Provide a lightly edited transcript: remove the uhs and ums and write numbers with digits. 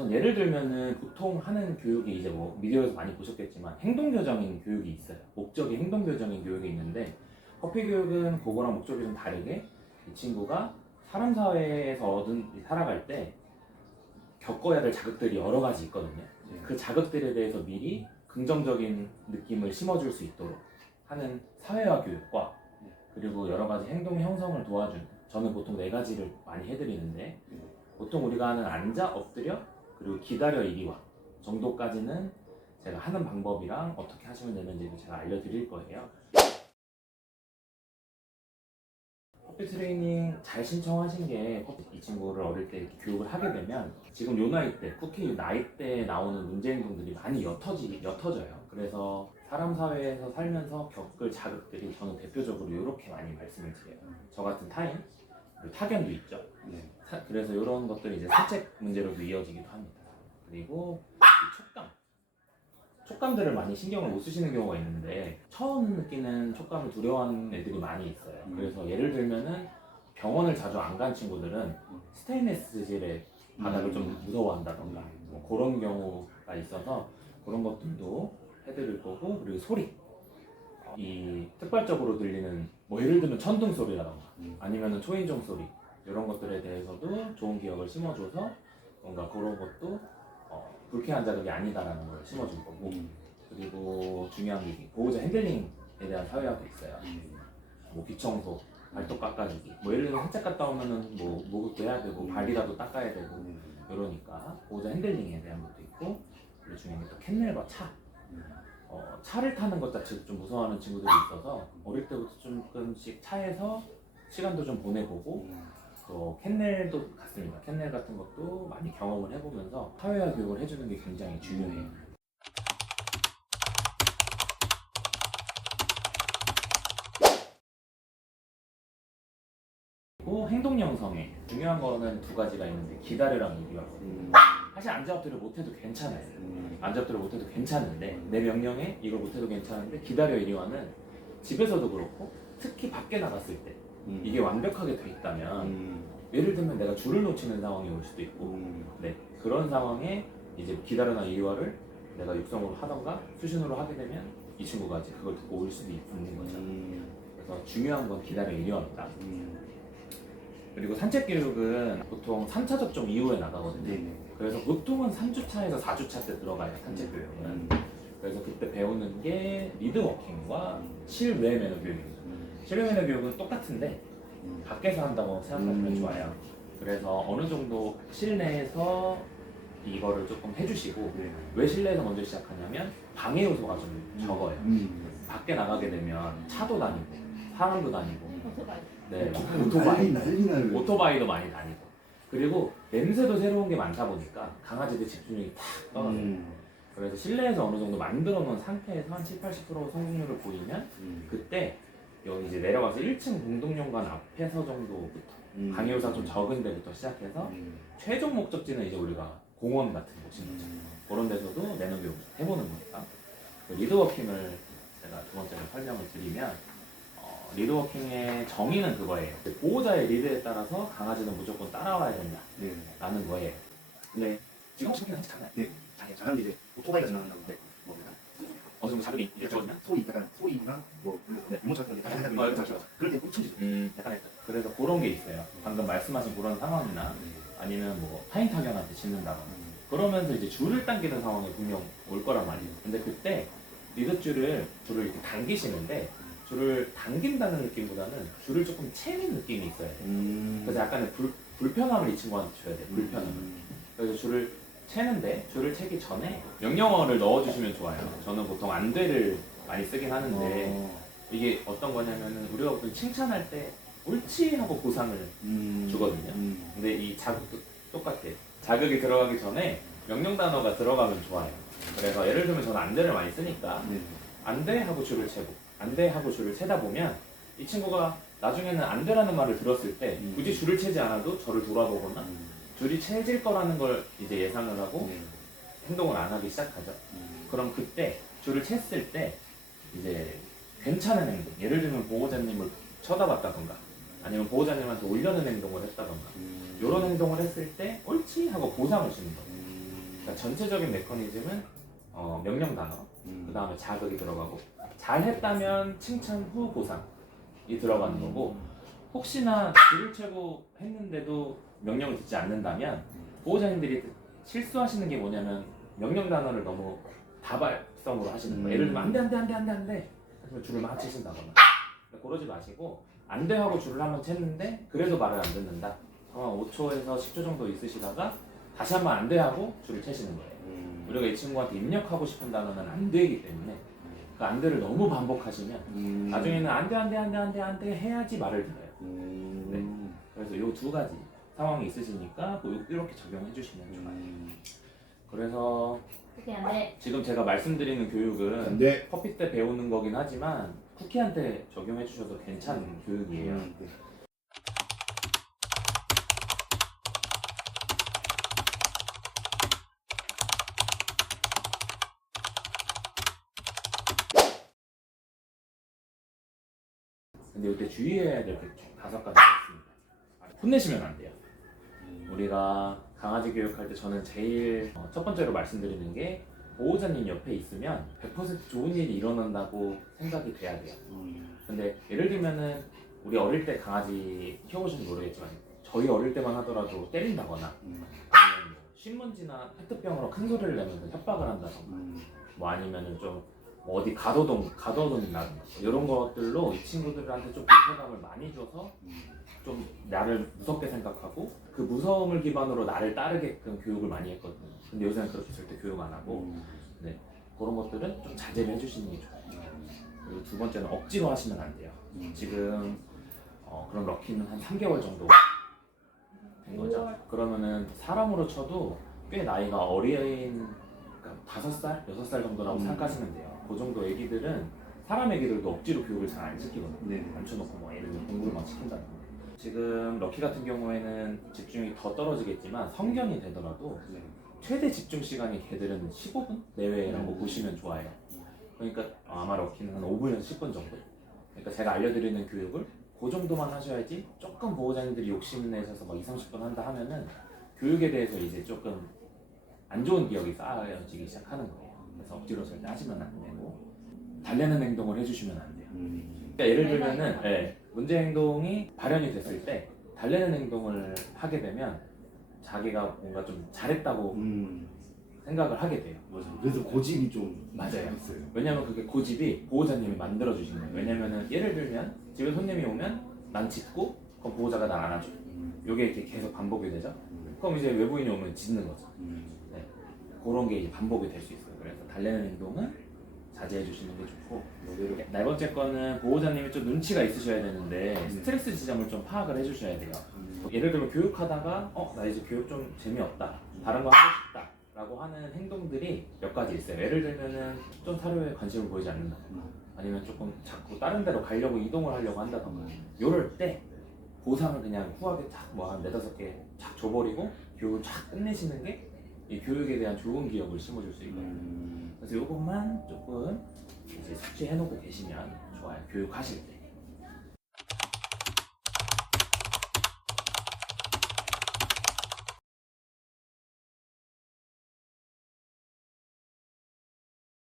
우선 예를 들면은 보통 하는 교육이 이제 뭐 미디어에서 많이 보셨겠지만 행동교정인 교육이 있어요. 목적이 행동교정인 교육이 있는데 커피 교육은 그거랑 목적이 좀 다르게 이 친구가 사람 사회에서 살아갈 때 겪어야 될 자극들이 여러 가지 있거든요. 그 자극들에 대해서 미리 긍정적인 느낌을 심어줄 수 있도록 하는 사회화 교육과 그리고 여러 가지 행동 형성을 도와주는, 저는 보통 4가지를 많이 해드리는데 보통 우리가 하는 앉아, 엎드려, 그리고 기다려 이리 와 정도까지는 제가 하는 방법이랑 어떻게 하시면 되는지를 제가 알려드릴 거예요. 커피 트레이닝 잘 신청하신 게 이 친구를 어릴 때 이렇게 교육을 하게 되면 지금 요 나이 때, 특히 나이 때 나오는 문제 행동들이 많이 옅어져요. 그래서 사람 사회에서 살면서 겪을 자극들이 저는 대표적으로 이렇게 많이 말씀을 드려요. 저 같은 타인, 그리고 타견도 있죠. 그래서 이런 것들이 이제 산책 문제로도 이어지기도 합니다. 그리고 촉감들을 많이 신경을 못 쓰시는 경우가 있는데 처음 느끼는 촉감을 두려워하는 애들이 많이 있어요. 그래서 예를 들면은 병원을 자주 안 간 친구들은 스테인리스 스틸의 바닥을 좀 무서워한다던가 뭐 그런 경우가 있어서 그런 것들도 해드릴 거고, 그리고 소리, 이 특발적으로 들리는 뭐 예를 들면 천둥 소리라던가 아니면은 초인종 소리, 이런 것들에 대해서도 좋은 기억을 심어줘서 뭔가 그런 것도 불쾌한 자극이 아니다라는 걸 심어줄 거고, 그리고 중요한 게 보호자 핸들링에 대한 사회화도 있어요. 뭐 귀청소, 발톱 깎아주기, 뭐 예를 들면 산책 갔다 오면은 뭐 목욕도 해야 되고 발이라도 닦아야 되고 이러니까 보호자 핸들링에 대한 것도 있고, 그리고 중요한 게 또 캔넬과 차. 차를 타는 것 자체도 좀 무서워하는 친구들이 있어서 어릴 때부터 조금씩 차에서 시간도 좀 보내보고, 또 캔넬도 같습니다. 캔넬 같은 것도 많이 경험을 해보면서 사회화 교육을 해주는 게 굉장히 중요해요. 그리고 행동 형성에 중요한 거는 2가지가 있는데 기다려라는 이유가 사실 앉아 엎드려 못해도 괜찮아요. 앉아 엎드려 못해도 괜찮은데, 내 명령에 이걸 못해도 괜찮은데 기다려 이리와는 집에서도 그렇고 특히 밖에 나갔을 때 이게 완벽하게 돼 있다면 예를 들면 내가 줄을 놓치는 상황이 올 수도 있고, 네, 그런 상황에 이제 기다려나 이리와를 내가 육성으로 하던가 수신호로 하게 되면 이 친구가 이제 그걸 듣고 올 수도 있는 거죠. 그래서 중요한 건 기다려 이리와입니다. 그리고 산책 교육은 보통 3차 접종 이후에 나가거든요. 그래서 보통은 3주차에서 4주차 때 들어가요, 산책 교육은. 그래서 그때 배우는 게 리드워킹과 실외 매너 교육입니다. 실외 매너 교육은 똑같은데 밖에서 한다고 생각하시면 좋아요. 그래서 어느 정도 실내에서 이거를 조금 해주시고, 왜 실내에서 먼저 시작하냐면 방해 요소가 좀 적어요. 밖에 나가게 되면 차도 다니고 사람도 다니고, 네, 오토바이도 많이 다니고, 그리고 냄새도 새로운 게 많다 보니까 강아지들 집중력이 탁 떨어져요. 그래서 실내에서 어느 정도 만들어 놓은 상태에서 한 70, 80% 성공률을 보이면 그때 여기 이제 내려가서 1층 공동연관 앞에서 정도부터 방해 요소가 좀 적은 데부터 시작해서 최종 목적지는 이제 우리가 공원 같은 곳인 거죠. 그런 데서도 매너 교육을 해보는 거니까. 리드워킹을 제가 2번째로 설명을 드리면, 리드워킹의 정의는 그거예요. 보호자의 리드에 따라서 강아지는 무조건 따라와야 된다라는 거예요. 근데 지금 혹시 산책 장난? 네, 잘하는데 이제 오토바이가 지나간다고. 뭐 어느 정도 자극이 일주거든요. 소리나 뭐 유모차 같은 게 다 그럴 때 꽂혀지죠. 약간 그래서 그런 게 있어요. 방금 말씀하신 그런 상황이나 아니면 뭐 타인 타견한테 짖는다거나 그러면서 이제 줄을 당기는 상황이 분명 올 거란 말이에요. 근데 그때 리드줄을 이렇게 당기시는데 줄을 당긴다는 느낌보다는 줄을 조금 채는 느낌이 있어야 돼요. 그래서 약간의 불편함을 이 친구한테 줘야 돼요. 불편함을. 그래서 줄을 채는데 줄을 채기 전에 명령어를 넣어주시면 좋아요. 저는 보통 안돼를 많이 쓰긴 하는데 이게 어떤 거냐면은 우리가 보통 칭찬할 때 옳지 하고 보상을 주거든요. 근데 이 자극도 똑같아요. 자극이 들어가기 전에 명령 단어가 들어가면 좋아요. 그래서 예를 들면 저는 안돼를 많이 쓰니까 안돼 하고 줄을 채고 안돼 하고 줄을 채다 보면 이 친구가 나중에는 안돼라는 말을 들었을 때 굳이 줄을 채지 않아도 저를 돌아보거나 줄이 채질 거라는 걸 이제 예상을 하고 행동을 안 하기 시작하죠. 그럼 그때 줄을 챘을 때 이제 괜찮은 행동, 예를 들면 보호자님을 쳐다봤다던가 아니면 보호자님한테 올려는 행동을 했다던가 이런 행동을 했을 때 옳지 하고 보상을 주는 거예요. 그러니까 전체적인 메커니즘은 명령 단어, 그 다음에 자극이 들어가고 잘했다면 칭찬 후 보상이 들어가는 거고 혹시나 줄을 채고 했는데도 명령을 듣지 않는다면 보호자님들이 실수하시는 게 뭐냐면 명령 단어를 너무 다발성으로 하시는 거예요. 예를 들면 안돼 안돼 안돼 안돼 안돼 그래서 줄을 막 채신다거나 그러지 마시고 안돼 하고 줄을 한번 챘는데 그래도 말을 안 듣는다. 5초에서 10초 정도 있으시다가 다시 한번 안돼 하고 줄을 채시는 거예요. 우리가 이 친구한테 입력하고 싶은 단어는 안돼이기 때문에 그 안돼를 너무 반복하시면 나중에는 안돼 안돼 안돼 안돼 안돼 해야지 말을 들어요. 네. 그래서 요 두 가지 상황이 있으시니까 이렇게 적용해 주시면 좋아요. 그래서 그게 안 돼. 지금 제가 말씀드리는 교육은 안돼. 퍼피 때 배우는 거긴 하지만 쿠키한테 적용해 주셔도 괜찮은 교육이에요. 네. 근데 이때 주의해야 될 게 총 5가지가 있습니다. 혼내시면 안 돼요. 우리가 강아지 교육할 때 저는 제일 첫 번째로 말씀드리는 게 보호자님 옆에 있으면 100% 좋은 일이 일어난다고 생각이 돼야 돼요. 근데 예를 들면은 우리 어릴 때 강아지 키워보시면 모르겠지만 저희 어릴 때만 하더라도 때린다거나 아니면 뭐 신문지나 페트병으로 큰 소리를 내면서 협박을 한다던가 뭐 아니면은 좀 어디 가둬둔다든가 이런 것들로 이 친구들한테 좀 불쾌감을 많이 줘서 좀 나를 무섭게 생각하고 그 무서움을 기반으로 나를 따르게끔 교육을 많이 했거든요. 근데 요새는 그렇게 절대 교육 안 하고 네, 그런 것들은 좀 자제를 해주시는 게 좋아요. 그리고 두 번째는 억지로 하시면 안 돼요. 지금 그럼 럭키는 한 3개월 정도 된 거죠. 그러면은 사람으로 쳐도 꽤 나이가 어린 그러니까 5살, 6살 정도라고 생각하시면 돼요. 그 정도 애기들은 사람 애기들도 억지로 교육을 잘 안 시키거든요. 네. 앉혀놓고 뭐 예를 들면 공부를 막 시킨다든가. 지금 럭키 같은 경우에는 집중이 더 떨어지겠지만 성견이 되더라도 최대 집중 시간이 걔들은 15분 내외라고 보시면 좋아요. 그러니까 아마 럭키는 한 5분에서 10분 정도. 그러니까 제가 알려드리는 교육을 그 정도만 하셔야지 조금 보호자님들이 욕심내셔서 막 20, 30분 한다 하면은 교육에 대해서 이제 조금 안 좋은 기억이 쌓여지기 시작하는 거예요. 그래서 억지로 절대 하시면 안 되고 달래는 행동을 해주시면 안 돼요. 그러니까 예를 들면은 문제 행동이 발현이 됐을 때 달래는 행동을 하게 되면 자기가 뭔가 좀 잘했다고 생각을 하게 돼요. 맞아요. 그래서 고집이 좀 맞아요. 있어요. 왜냐면 그게 고집이 보호자님이 만들어 주시는 거예요. 왜냐면은 예를 들면 집에 손님이 오면 난 짖고 그럼 보호자가 날 안아줘. 요게 이렇게 계속 반복이 되죠. 그럼 이제 외부인이 오면 짖는 거죠. 네. 그런 게 이제 반복이 될 수 있어요. 그래서 달래는 행동은 자제해 주시는 게 좋고 네 번째 거는 보호자님이 좀 눈치가 있으셔야 되는데 스트레스 지점을 좀 파악을 해주셔야 돼요. 예를 들면 교육하다가 나 이제 교육 좀 재미없다. 다른 거 하고 싶다. 라고 하는 행동들이 몇 가지 있어요. 예를 들면은 좀 사료에 관심을 보이지 않는다던가 아니면 조금 자꾸 다른 데로 가려고 이동을 하려고 한다던가 요럴 때 보상을 그냥 후하게 한 4-5개 쫙 줘버리고 교육을 쫙 끝내시는 게 이 교육에 대한 좋은 기억을 심어줄 수 있거든요. 그래서 요것만 조금 이제 숙지해놓고 계시면 좋아요. 교육하실 때.